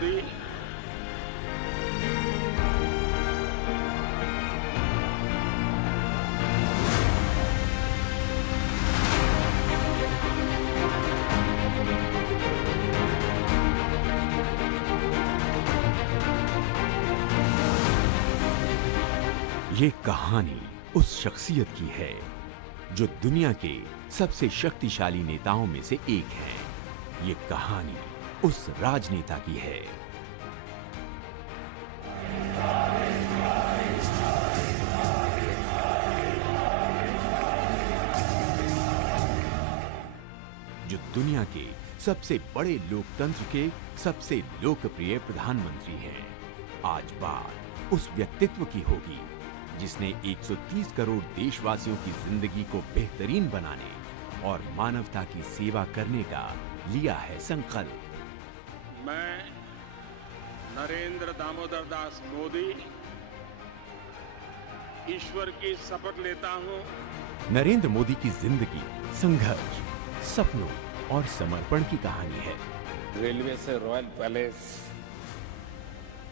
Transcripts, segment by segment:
मोदी ये कहानी उस शख्सियत की है जो दुनिया के सबसे शक्तिशाली नेताओं में से एक है। ये कहानी उस राजनेता की है जो दुनिया के सबसे बड़े लोकतंत्र के सबसे लोकप्रिय प्रधानमंत्री हैं। आज बात उस व्यक्तित्व की होगी जिसने 130 करोड़ देशवासियों की जिंदगी को बेहतरीन बनाने और मानवता की सेवा करने का लिया है संकल्प। मैं नरेंद्र दामोदर दास मोदी ईश्वर की शपथ लेता हूं। नरेंद्र मोदी की जिंदगी संघर्ष, सपनों और समर्पण की कहानी है। रेलवे से रॉयल पैलेस,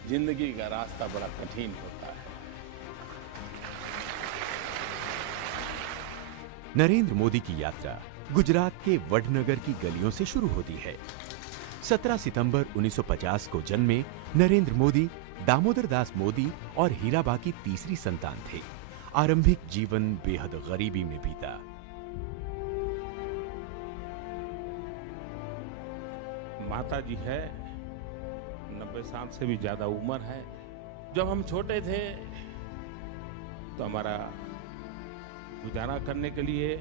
जिंदगी का रास्ता बड़ा कठिन होता है। नरेंद्र मोदी की यात्रा गुजरात के वडनगर की गलियों से शुरू होती है। 17 सितंबर 1950 को जन्मे नरेंद्र मोदी दामोदर दास मोदी और हीराबा की तीसरी संतान थे। आरंभिक जीवन बेहद गरीबी में बीता। माता जी है, 90 साल से भी ज्यादा उम्र है। जब हम छोटे थे तो हमारा गुजारा करने के लिए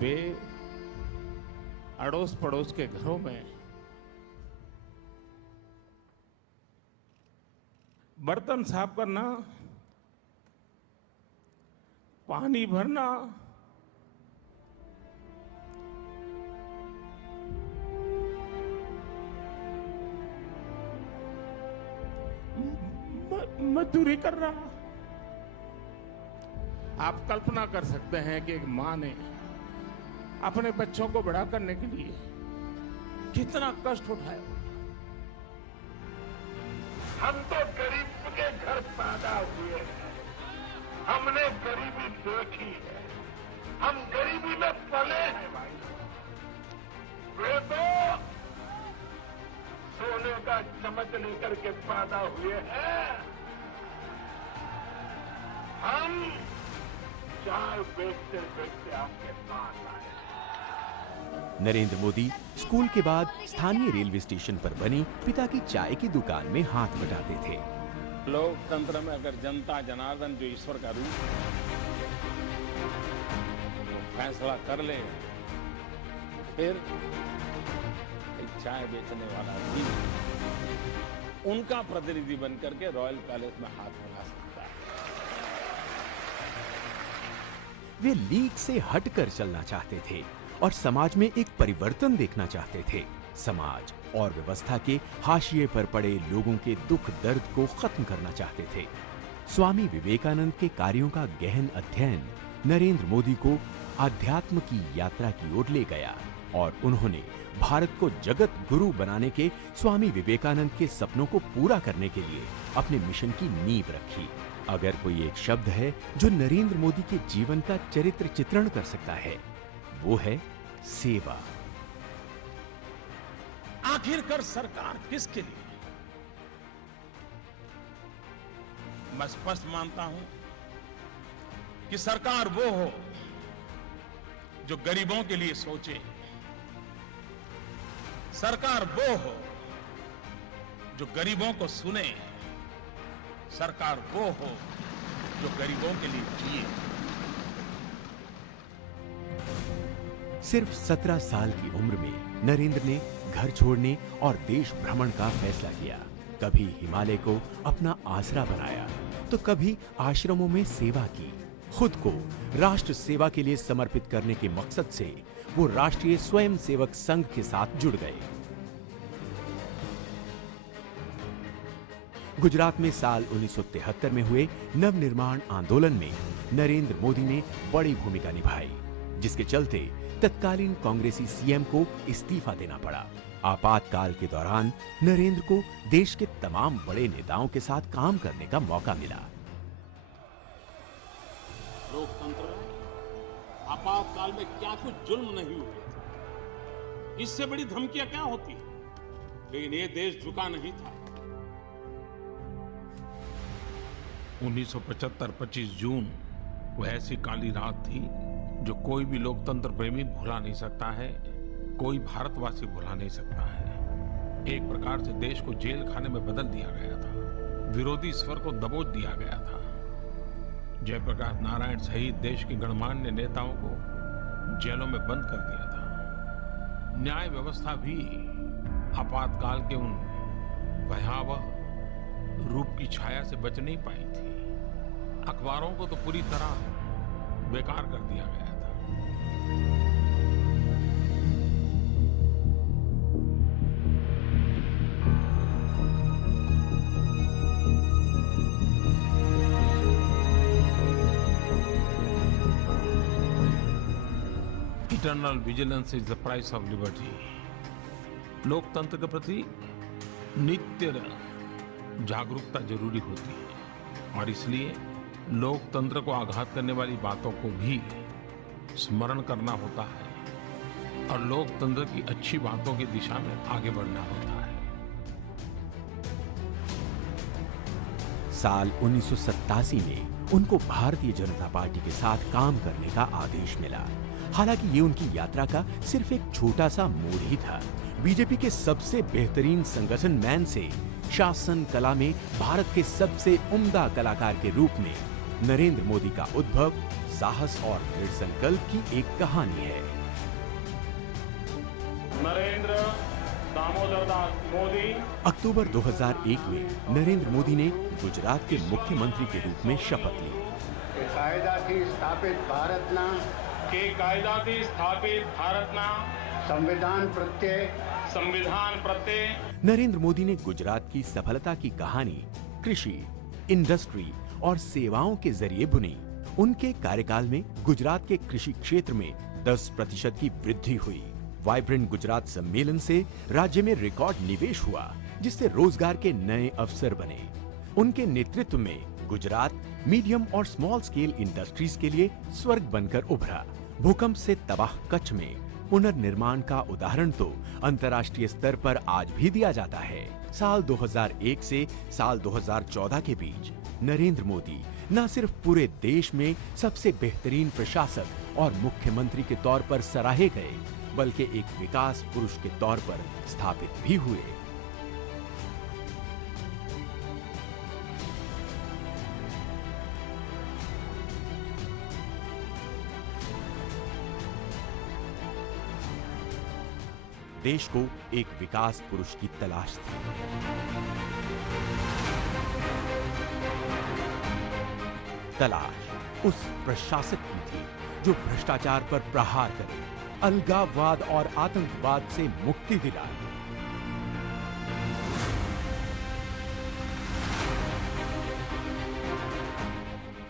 वे अड़ोस पड़ोस के घरों में बर्तन साफ करना, पानी भरना, मजदूरी करना। आप कल्पना कर सकते हैं कि एक मां ने अपने बच्चों को बड़ा करने के लिए कितना कष्ट उठाया। हम तो गरीब के घर पैदा हुए हैं, हमने गरीबी देखी है, हम गरीबी में पले हैं भाई। वे तो सोने का चम्मच लेकर के पैदा हुए हैं, हम चाय बेचते बेचते आपके पास आए। नरेंद्र मोदी स्कूल के बाद स्थानीय रेलवे स्टेशन पर बनी पिता की चाय की दुकान में हाथ बटाते थे। लोकतंत्र में अगर जनता जनार्दन जो ईश्वर का रूप है, वो फैसला कर ले, फिर एक चाय बेचने वाला भी उनका प्रतिनिधि बनकर के रॉयल पैलेस में हाथ मिला सकता है। वे लीग से हटकर चलना चाहते थे और समाज में एक परिवर्तन देखना चाहते थे। समाज और व्यवस्था के हाशिए पर पड़े लोगों के दुख दर्द को खत्म करना चाहते थे। स्वामी विवेकानंद के कार्यों का गहन अध्ययन नरेंद्र मोदी को आध्यात्म की यात्रा की ओर ले गया और उन्होंने भारत को जगत गुरु बनाने के स्वामी विवेकानंद के सपनों को पूरा करने के लिए अपने मिशन की नींव रखी। अगर कोई एक शब्द है जो नरेंद्र मोदी के जीवन का चरित्र चित्रण कर सकता है, वो है सेवा। आखिरकार सरकार किसके लिए? मैं स्पष्ट मानता हूं कि सरकार वो हो जो गरीबों के लिए सोचे, सरकार वो हो जो गरीबों को सुने, सरकार वो हो जो गरीबों के लिए जिए। सिर्फ 17 साल की उम्र में नरेंद्र ने घर छोड़ने और देश भ्रमण का फैसला किया। कभी हिमालय को अपना आसरा बनाया तो कभी आश्रमों में सेवा की। खुद को राष्ट्र सेवा के लिए समर्पित करने के मकसद से वो राष्ट्रीय स्वयंसेवक संघ के साथ जुड़ गए। गुजरात में साल 1973 में हुए नवनिर्माण आंदोलन में नरेंद्र मोदी ने बड़ी भूमिका निभाई। जिसके चलते तत्कालीन कांग्रेसी सीएम को इस्तीफा देना पड़ा। आपातकाल के दौरान नरेंद्र को देश के तमाम बड़े नेताओं के साथ काम करने का मौका मिला। लोकतंत्र में आपातकाल में क्या कुछ जुल्म नहीं हुए थे, इससे बड़ी धमकियां क्या होती, लेकिन ये देश झुका नहीं था। 1975 25 जून वो ऐसी काली रात थी जो कोई भी लोकतंत्र प्रेमी भुला नहीं सकता है, कोई भारतवासी भुला नहीं सकता है। एक प्रकार से देश को जेल खाने में बदल दिया गया था, विरोधी स्वर को दबोच दिया गया था। जयप्रकाश नारायण सहित देश के गणमान्य नेताओं को जेलों में बंद कर दिया था। न्याय व्यवस्था भी आपातकाल के उन भयावह रूप की छाया से बच नहीं पाई थी। अखबारों को तो पूरी तरह बेकार कर दिया गया था। Eternal vigilance is the price of liberty. लोकतंत्र के प्रति नित्य जागरूकता जरूरी होती है और इसलिए लोकतंत्र को आघात करने वाली बातों को भी स्मरण करना होता है और लोकतंत्र की अच्छी बातों की दिशा में आगे बढ़ना होता है। साल 1987 में उनको भारतीय जनता पार्टी के साथ काम करने का आदेश मिला। हालांकि ये उनकी यात्रा का सिर्फ एक छोटा सा मोड़ ही था। बीजेपी के सबसे बेहतरीन संगठन मैन से शासन कला में भारत के सबसे उम्दा कलाकार के रूप में नरेंद्र मोदी का उद्भव साहस और दृढ़ संकल्प की एक कहानी है। नरेंद्र दामोदर दास मोदी। अक्टूबर 2001 में नरेंद्र मोदी ने गुजरात के मुख्यमंत्री के रूप में शपथ ली। कायदाથી સ્થાપિત ભારતના संविधान प्रत्यय नरेंद्र मोदी ने गुजरात की सफलता की कहानी कृषि, इंडस्ट्री और सेवाओं के जरिए बुनी। उनके कार्यकाल में गुजरात के कृषि क्षेत्र में 10% की वृद्धि हुई। वाइब्रेंट गुजरात सम्मेलन से राज्य में रिकॉर्ड निवेश हुआ, जिससे रोजगार के नए अवसर बने। उनके नेतृत्व में गुजरात मीडियम और स्मॉल स्केल इंडस्ट्रीज के लिए स्वर्ग बनकर उभरा। भूकंप से तबाह कच्छ में पुनर्निर्माण का उदाहरण तो अंतर्राष्ट्रीय स्तर पर आज भी दिया जाता है। साल 2001 से साल 2014 के बीच नरेंद्र मोदी न सिर्फ पूरे देश में सबसे बेहतरीन प्रशासक और मुख्यमंत्री के तौर पर सराहे गए, बल्कि एक विकास पुरुष के तौर पर स्थापित भी हुए। देश को एक विकास पुरुष की तलाश थी। तलाश उस प्रशासक की थी जो भ्रष्टाचार पर प्रहार करे, अलगाववाद और आतंकवाद से मुक्ति दिलाए।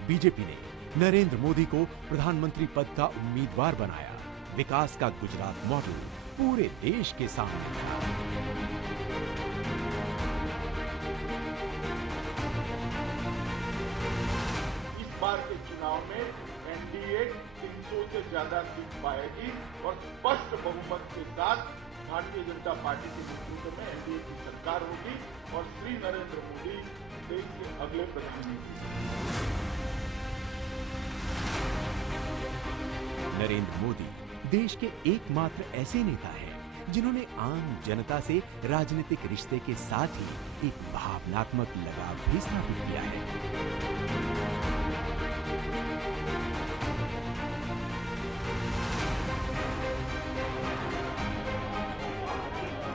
बीजेपी ने नरेंद्र मोदी को प्रधानमंत्री पद का उम्मीदवार बनाया। विकास का गुजरात मॉडल पूरे देश के सामने था। इस बार के चुनाव में एनडीए 300 से ज्यादा सीट पाएगी और स्पष्ट बहुमत के साथ भारतीय जनता पार्टी के नेतृत्व में एनडीए की सरकार होगी और श्री नरेंद्र मोदी देश के अगले प्रधानमंत्री। नरेंद्र मोदी देश के एकमात्र ऐसे नेता हैं जिन्होंने आम जनता से राजनीतिक रिश्ते के साथ ही एक भावनात्मक लगाव भी स्थापित किया है।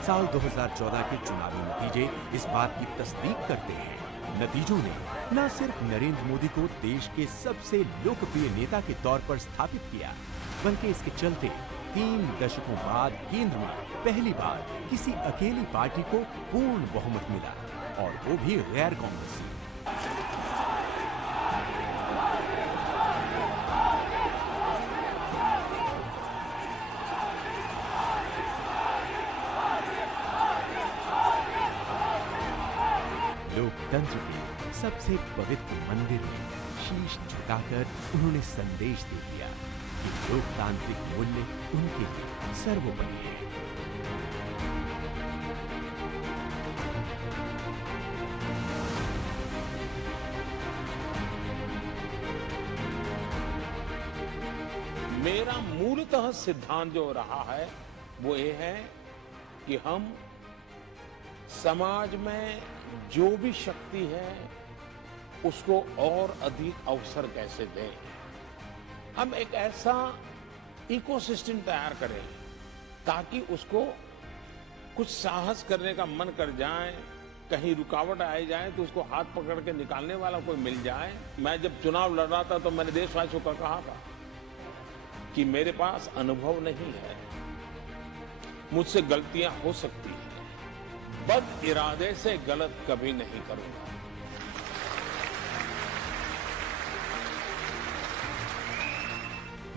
साल 2014 के चुनावी नतीजे इस बात की तस्दीक करते हैं। नतीजों ने न सिर्फ नरेंद्र मोदी को देश के सबसे लोकप्रिय नेता के तौर पर स्थापित किया, बल्कि इसके चलते 3 दशकों बाद केंद्र में पहली बार किसी अकेली पार्टी को पूर्ण बहुमत मिला, और वो भी गैर कांग्रेसी। सबसे पवित्र मंदिर में शीश झुकाकर उन्होंने संदेश दे दिया कि लोकतांत्रिक मूल्य उनके लिए सर्वोपरि है। मेरा मूलतः सिद्धांत जो रहा है वो ये है कि हम समाज में जो भी शक्ति है उसको और अधिक अवसर कैसे दें। हम एक ऐसा इकोसिस्टम तैयार करें ताकि उसको कुछ साहस करने का मन कर जाए, कहीं रुकावट आ जाए तो उसको हाथ पकड़ के निकालने वाला कोई मिल जाए। मैं जब चुनाव लड़ रहा था तो मैंने देशवासियों को कहा था कि मेरे पास अनुभव नहीं है, मुझसे गलतियां हो सकती हैं, बद इरादे से गलत कभी नहीं करूंगा।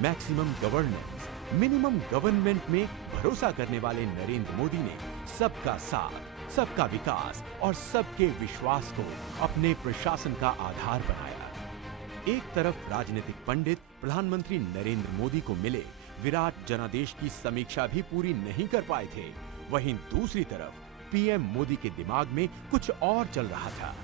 मैक्सिमम गवर्नेंस, मिनिमम गवर्नमेंट में भरोसा करने वाले नरेंद्र मोदी ने सबका साथ, सबका विकास और सबके विश्वास को अपने प्रशासन का आधार बनाया। एक तरफ राजनीतिक पंडित प्रधानमंत्री नरेंद्र मोदी को मिले विराट जनादेश की समीक्षा भी पूरी नहीं कर पाए थे, वहीं दूसरी तरफ पीएम मोदी के दिमाग में कुछ और चल रहा था।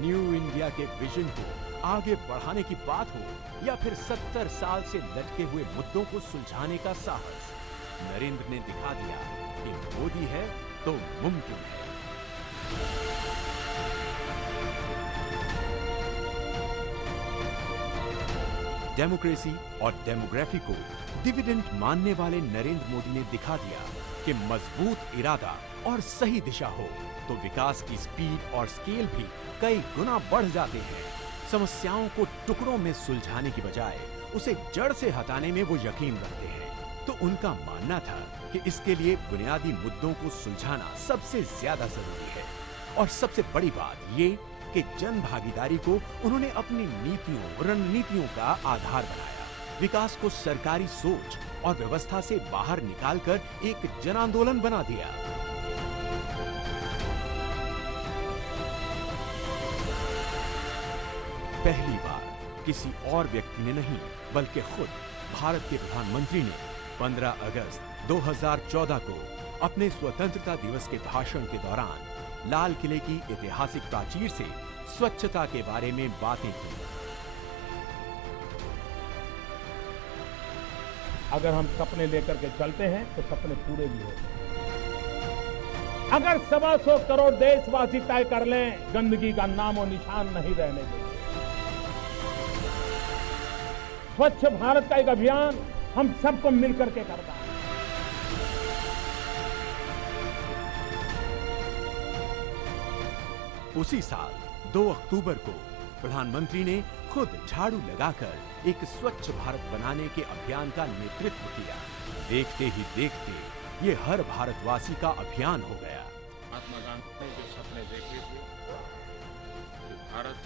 न्यू इंडिया के विजन को आगे बढ़ाने की बात हो या फिर 70 साल से लटके हुए मुद्दों को सुलझाने का साहस, नरेंद्र ने दिखा दिया कि मोदी है तो मुमकिन है। डेमोक्रेसी और डेमोग्राफी को डिविडेंड मानने वाले नरेंद्र मोदी ने दिखा दिया कि मजबूत इरादा और सही दिशा हो तो विकास की स्पीड और स्केल भी कई गुना बढ़ जाते हैं। समस्याओं को टुकड़ों में सुलझाने की बजाय उसे जड़ से हटाने में वो यकीन रखते हैं। तो उनका मानना था कि इसके लिए बुनियादी मुद्दों को सुलझाना सबसे ज्यादा जरूरी है। और सबसे बड़ी बात ये कि जन भागीदारी को उन्होंने अपनी नीतियों, रणनीतियों का आधार बनाया। विकास को सरकारी सोच और व्यवस्था से बाहर निकालकर एक जन आंदोलन बना दिया। पहली बार किसी और व्यक्ति ने नहीं बल्कि खुद भारत के प्रधानमंत्री ने 15 अगस्त 2014 को अपने स्वतंत्रता दिवस के भाषण के दौरान लाल किले की ऐतिहासिक प्राचीर से स्वच्छता के बारे में बातें की। अगर हम सपने लेकर के चलते हैं तो सपने पूरे भी होते हैं। अगर 125 करोड़ देशवासी तय कर लें, गंदगी का नामो निशान नहीं रहने देंगे। स्वच्छ भारत का एक अभियान हम सबको मिलकर के करना है। उसी साल 2 अक्टूबर को प्रधानमंत्री ने खुद झाड़ू लगाकर एक स्वच्छ भारत बनाने के अभियान का नेतृत्व किया। देखते ही देखते ये हर भारतवासी का अभियान हो गया। महात्मा गांधी ने जो सपने देखे थे कि भारत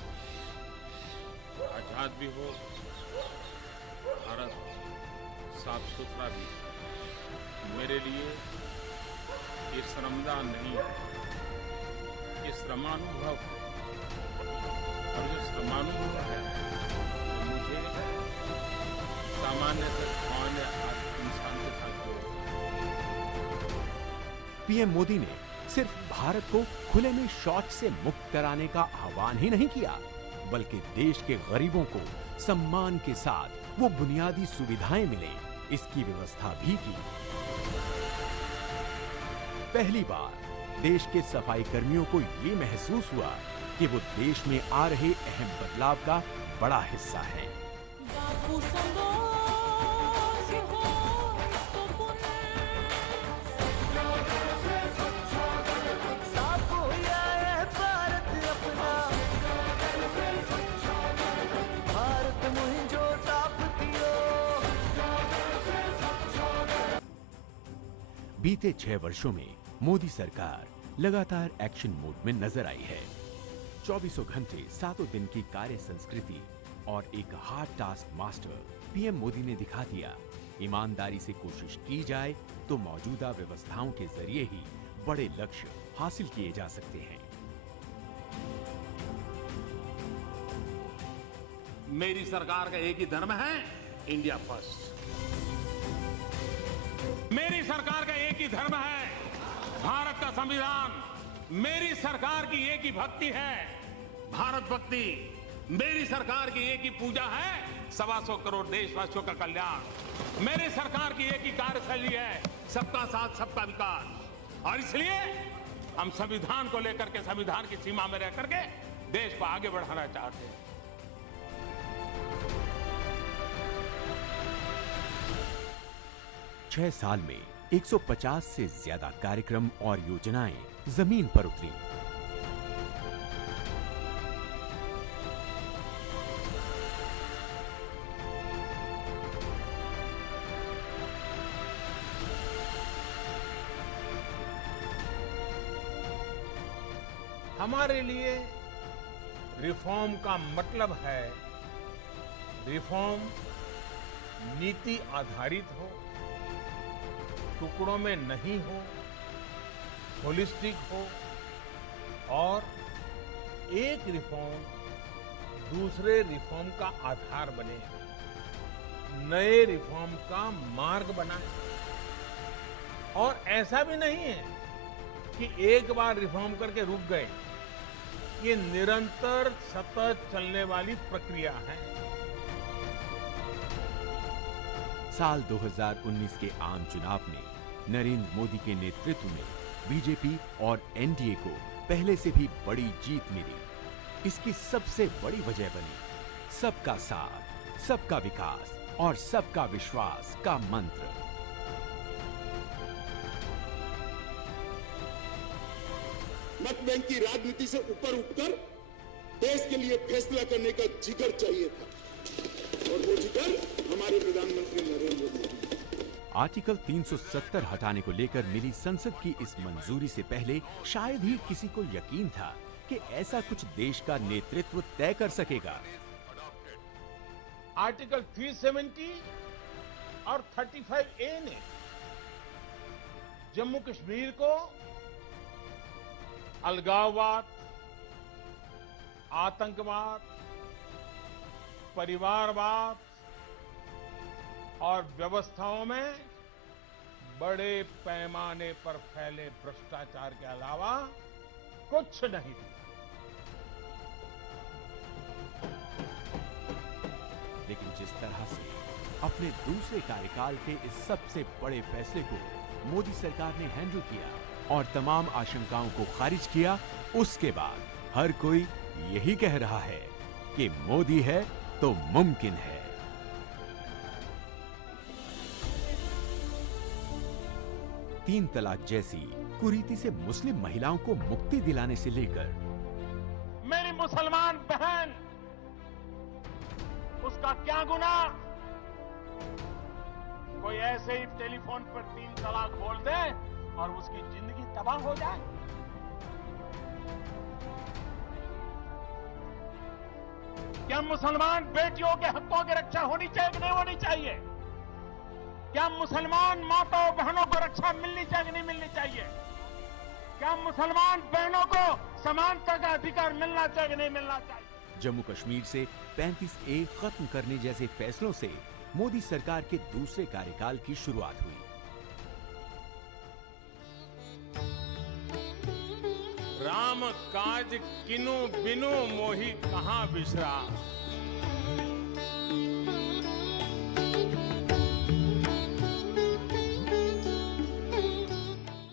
आजाद भी हो, भारत साफ सुथरा भी, मेरे लिए ये श्रमदान नहीं है, ये श्रमानुभव है। और जो श्रमानुभव है मुझे सामान्य से सामान्य इंसान के साथ जोड़ता है। पीएम मोदी ने सिर्फ भारत को खुले में शौच से मुक्त कराने का आह्वान ही नहीं किया, बल्कि देश के गरीबों को सम्मान के साथ वो बुनियादी सुविधाएं मिले, इसकी व्यवस्था भी की। पहली बार देश के सफाई कर्मियों को ये महसूस हुआ कि वो देश में आ रहे अहम बदलाव का बड़ा हिस्सा है। बीते 6 वर्षों में मोदी सरकार लगातार एक्शन मोड में नजर आई है। 24 घंटे 7 दिन की कार्य संस्कृति और एक hard task master PM Modi ने दिखा दिया, ईमानदारी से कोशिश की जाए तो मौजूदा व्यवस्थाओं के जरिए ही बड़े लक्ष्य हासिल किए जा सकते हैं। मेरी सरकार का एक ही धर्म है, इंडिया फर्स्ट। मेरी सरकार का एक ही धर्म है, भारत का संविधान। मेरी सरकार की एक ही भक्ति है, भारत भक्ति। मेरी सरकार की एक ही पूजा है, 125 करोड़ देशवासियों का कल्याण। मेरी सरकार की एक ही कार्यशैली है, सबका साथ सबका विकास। और इसलिए हम संविधान को लेकर के, संविधान की सीमा में रह करके देश को आगे बढ़ाना चाहते हैं। छह साल में 150 से ज्यादा कार्यक्रम और योजनाएं जमीन पर उतरी। हमारे लिए रिफॉर्म का मतलब है रिफॉर्म नीति आधारित हो, टुकड़ों में नहीं हो, होलिस्टिक हो और एक रिफॉर्म दूसरे रिफॉर्म का आधार बने, नए रिफॉर्म का मार्ग बनाए। और ऐसा भी नहीं है कि एक बार रिफॉर्म करके रुक गए, ये निरंतर सतत चलने वाली प्रक्रिया है। साल 2019 के आम चुनाव में नरेंद्र मोदी के नेतृत्व में बीजेपी और एनडीए को पहले से भी बड़ी जीत मिली। इसकी सबसे बड़ी वजह बनी सबका साथ, सबका विकास और सबका विश्वास का मंत्र। मत बैंक की राजनीति से ऊपर उठकर देश के लिए फैसला करने का जिगर चाहिए था, और वो जिगर हमारे प्रधानमंत्री नरेंद्र मोदी। आर्टिकल 370 हटाने को लेकर मिली संसद की इस मंजूरी से पहले शायद ही किसी को यकीन था कि ऐसा कुछ देश का नेतृत्व तय कर सकेगा। आर्टिकल 370 और 35A ने जम्मू कश्मीर को अलगाववाद, आतंकवाद, परिवारवाद और व्यवस्थाओं में बड़े पैमाने पर फैले भ्रष्टाचार के अलावा कुछ नहीं दिया। लेकिन जिस तरह से अपने दूसरे कार्यकाल के इस सबसे बड़े फैसले को मोदी सरकार ने हैंडल किया और तमाम आशंकाओं को खारिज किया, उसके बाद हर कोई यही कह रहा है कि मोदी है तो मुमकिन है। तीन तलाक जैसी कुरीति से मुस्लिम महिलाओं को मुक्ति दिलाने से लेकर मेरी मुसलमान बहन, उसका क्या गुनाह? कोई ऐसे ही टेलीफोन पर 3 तलाक बोल दे और उसकी जिंदगी तबाह हो जाए। क्या मुसलमान बेटियों के हकों की रक्षा होनी चाहिए कि नहीं होनी चाहिए? क्या मुसलमान माताओं बहनों को रक्षा मिलनी चाहिए कि नहीं मिलनी चाहिए? क्या मुसलमान बहनों को समानता का अधिकार मिलना चाहिए कि नहीं मिलना चाहिए? जम्मू कश्मीर से 35A खत्म करने जैसे फैसलों से मोदी सरकार के दूसरे कार्यकाल की शुरुआत हुई। राम काज किनु बिनु मोहि कहां बिसरा।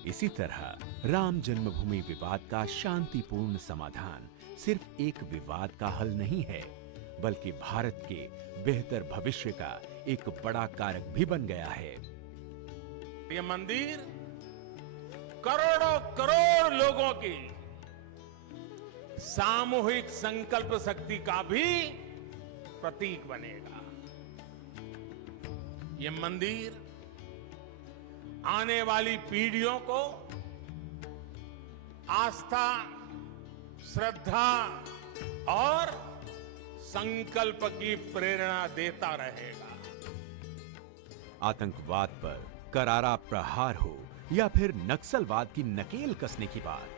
इसी तरह राम जन्मभूमि विवाद का शांतिपूर्ण समाधान सिर्फ एक विवाद का हल नहीं है, बल्कि भारत के बेहतर भविष्य का एक बड़ा कारक भी बन गया है। ये मंदिर करोड़ों करोड़ लोगों की सामूहिक संकल्प शक्ति का भी प्रतीक बनेगा। ये मंदिर आने वाली पीढ़ियों को आस्था, श्रद्धा और संकल्प की प्रेरणा देता रहेगा। आतंकवाद पर करारा प्रहार हो या फिर नक्सलवाद की नकेल कसने की बात,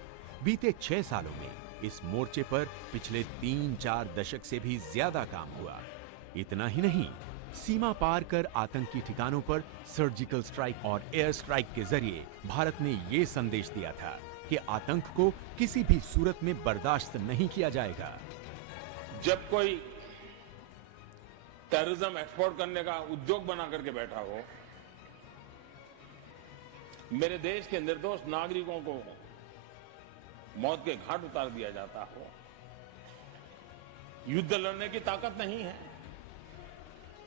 बीते 6 सालों में इस मोर्चे पर पिछले 3-4 दशक से भी ज्यादा काम हुआ। इतना ही नहीं, सीमा पार कर आतंकी ठिकानों पर सर्जिकल स्ट्राइक और एयर स्ट्राइक के जरिए भारत ने ये संदेश दिया था कि आतंक को किसी भी सूरत में बर्दाश्त नहीं किया जाएगा। जब कोई टेररिज्म एक्सपोर्ट करने का उद्योग बना करके बैठा हो, मेरे देश के निर्दोष नागरिकों को मौत के घाट उतार दिया जाता हो, युद्ध लड़ने की ताकत नहीं है,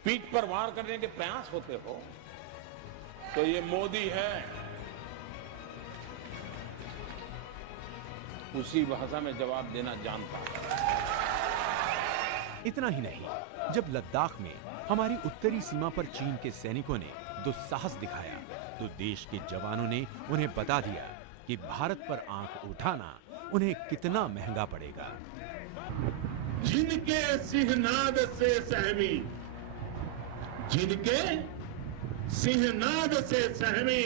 पीठ पर वार करने के प्रयास होते हो, तो ये मोदी है, उसी भाषा में जवाब देना जानता है। इतना ही नहीं, जब लद्दाख में हमारी उत्तरी सीमा पर चीन के सैनिकों ने दुस्साहस दिखाया, तो देश के जवानों ने उन्हें बता दिया कि भारत पर आंख उठाना उन्हें कितना महंगा पड़ेगा। जिनके सिंहनाद से सहमी, जिनके सिंहनाद से सहमी,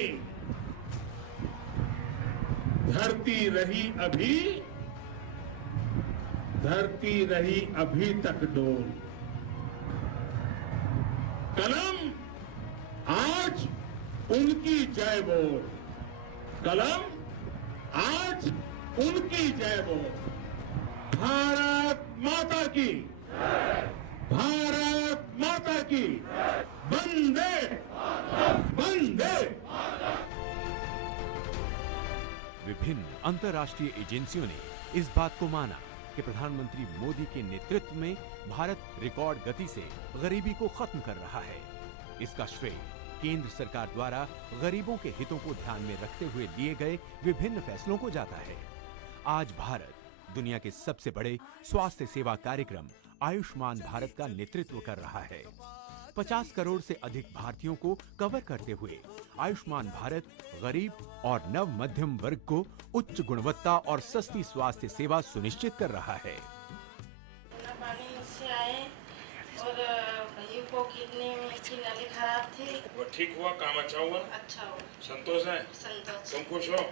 धरती रही अभी तक डोल। कलम आज उनकी जय बोल, कलम आज उनकी जय बोल। भारत माता की, भारत माता की, वंदे वंदे। विभिन्न अंतर्राष्ट्रीय एजेंसियों ने इस बात को माना कि प्रधानमंत्री मोदी के नेतृत्व में भारत रिकॉर्ड गति से गरीबी को खत्म कर रहा है। इसका श्रेय केंद्र सरकार द्वारा गरीबों के हितों को ध्यान में रखते हुए लिए गए विभिन्न फैसलों को जाता है। आज भारत दुनिया के सबसे बड़े स्वास्थ्य सेवा कार्यक्रम आयुष्मान भारत का नेतृत्व कर रहा है। 50 करोड़ से अधिक भारतीयों को कवर करते हुए आयुष्मान भारत गरीब और नव मध्यम वर्ग को उच्च गुणवत्ता और सस्ती स्वास्थ्य सेवा सुनिश्चित कर रहा है। पानी से आए और भाई को किडनी में की नली खराब थी, वो ठीक हुआ, काम अच्छा हुआ, अच्छा हो, संतोष है, संतोष। तुम खुश हो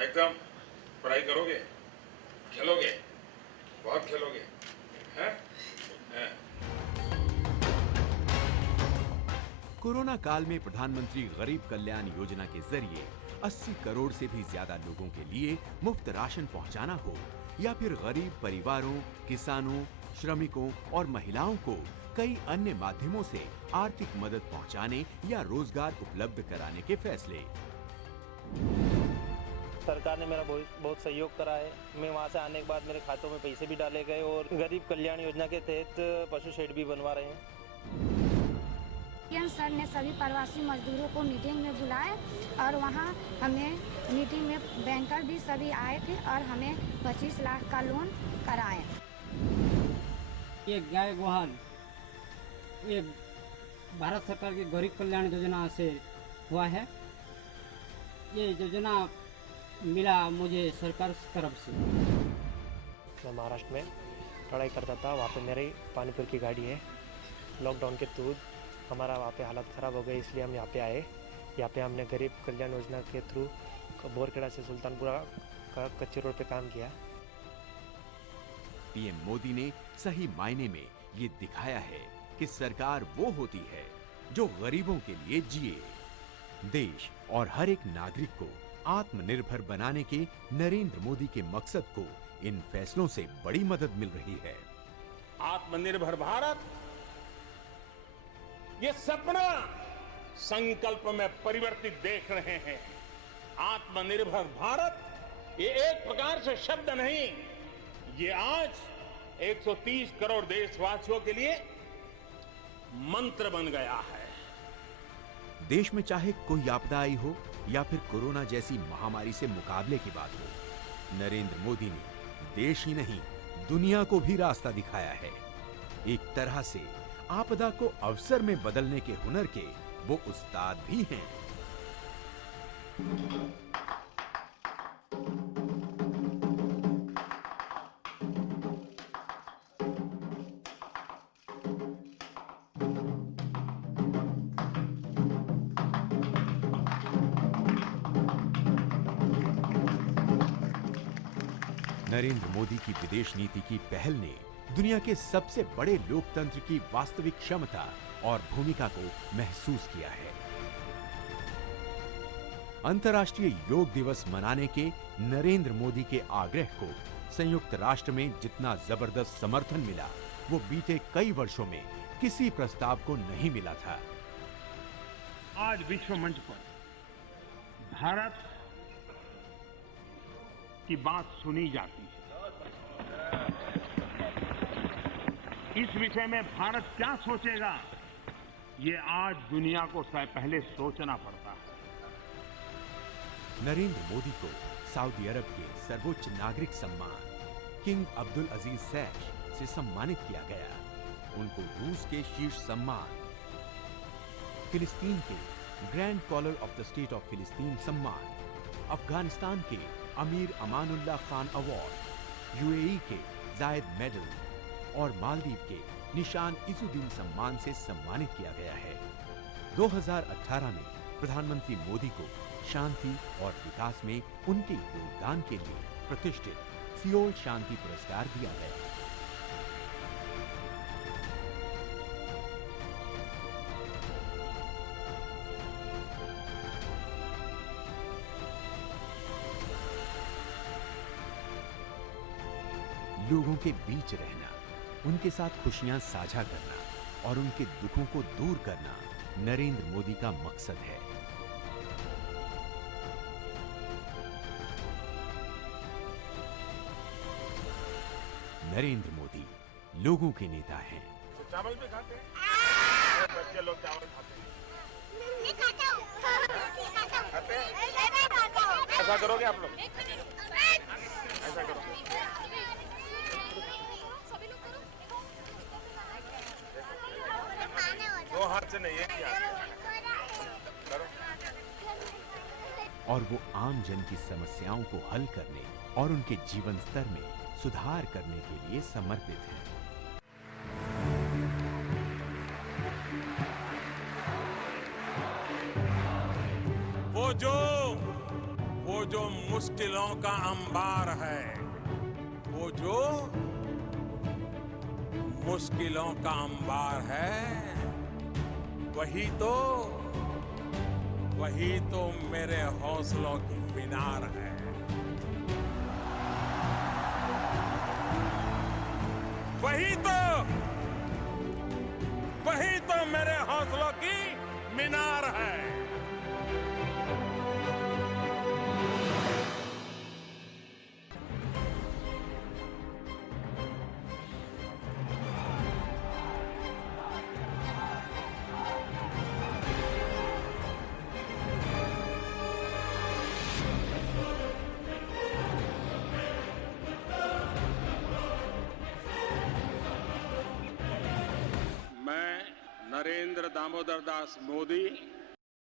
एकदम? पढ़ाई करोगे, खेलोगे, बहुत खेलोगे, हैं? कोरोना काल में प्रधानमंत्री गरीब कल्याण योजना के जरिए 80 करोड़ से भी ज्यादा लोगों के लिए मुफ्त राशन पहुंचाना हो या फिर गरीब परिवारों, किसानों, श्रमिकों और महिलाओं को कई अन्य माध्यमों से आर्थिक मदद पहुंचाने या रोजगार उपलब्ध कराने के फैसले। सरकार ने मेरा बहुत सहयोग करा है। मैं वहां से आने के बाद मेरे खातों में पैसे भी डाले गए और गरीब कल्याण योजना के तहत पशु शेड भी बनवा रहे हैं। सर ने सभी प्रवासी मजदूरों को मीटिंग में बुलाए और वहां हमें मीटिंग में बैंकर भी सभी आए थे और हमें 25 लाख का लोन कराए। ये गाय गोहान ये भारत सरकार की गरीब कल्याण योजना से हुआ है। ये योजना मिला मुझे सरकार की तरफ से। मैं महाराष्ट्र में पढ़ाई करता था, वहाँ पे मेरी पानीपुर की गाड़ी है। लॉकडाउन के थ्रू हमारा वहाँ पे हालत ख़राब हो गई, इसलिए हम यहाँ पे आए। यहाँ पे हमने गरीब कल्याण योजना के थ्रू बोरखेड़ा से सुल्तानपुरा का कच्चे रोड पे काम किया। पीएम मोदी ने सही मायने में ये दिखाया है कि सरकार वो होती है जो गरीबों के लिए जिए। देश और हर एक नागरिक को आत्मनिर्भर बनाने के नरेंद्र मोदी के मकसद को इन फैसलों से बड़ी मदद मिल रही है। आत्मनिर्भर भारत, ये सपना संकल्प में परिवर्तित देख रहे हैं। आत्मनिर्भर भारत ये एक प्रकार से शब्द नहीं, ये आज 130 करोड़ देशवासियों के लिए मंत्र बन गया है। देश में चाहे कोई आपदा आई हो या फिर कोरोना जैसी महामारी से मुकाबले की बात हो, नरेंद्र मोदी ने देश ही नहीं दुनिया को भी रास्ता दिखाया है। एक तरह से आपदा को अवसर में बदलने के हुनर के वो उस्ताद भी हैं। नरेंद्र मोदी की विदेश नीति की पहल ने दुनिया के सबसे बड़े लोकतंत्र की वास्तविक क्षमता और भूमिका को महसूस किया है। अंतर्राष्ट्रीय योग दिवस मनाने के नरेंद्र मोदी के आग्रह को संयुक्त राष्ट्र में जितना जबरदस्त समर्थन मिला, वो बीते कई वर्षों में किसी प्रस्ताव को नहीं मिला था। आज विश्व मंच पर भारत की बात सुनी जाती है। इस विषय में भारत क्या सोचेगा, ये आज दुनिया को पहले सोचना पड़ता है। नरेंद्र मोदी को सऊदी अरब के सर्वोच्च नागरिक सम्मान किंग अब्दुल अजीज सैश से सम्मानित किया गया। उनको रूस के शीर्ष सम्मान फिलिस्तीन के grand collar of the state of फिलिस्तीन सम्मान, अफगानिस्तान के अमीर अमानुल्लाह खान अवार्ड, यूएई के जायद मेडल और मालदीव के निशान इजुद्दीन सम्मान से सम्मानित किया गया है। 2018 में प्रधानमंत्री मोदी को शांति और विकास में उनके योगदान के लिए प्रतिष्ठित सियोल शांति पुरस्कार दिया गया। लोगों के बीच रहना, उनके साथ खुशियां साझा करना और उनके दुखों को दूर करना नरेंद्र मोदी का मकसद है। नरेंद्र मोदी लोगों के नेता हैं। चावल भी खाते हैं? बच्चे लोग चावल खाते हैं? नहीं खाता हूं। खाते हैं? ऐसा करोगे आप लोग? ऐसा करो। दो हाथ से नहीं, एक ही हाथ करो। और वो आम जन की समस्याओं को हल करने और उनके जीवन स्तर में सुधार करने के लिए समर्पित है। वो जो मुश्किलों का अंबार है, वो जो मुश्किलों का अंबार है, वही तो मेरे हौसलों की मीनार है। वही तो मेरे हौसलों की मीनार है। नरेंद्र दामोदर दास मोदी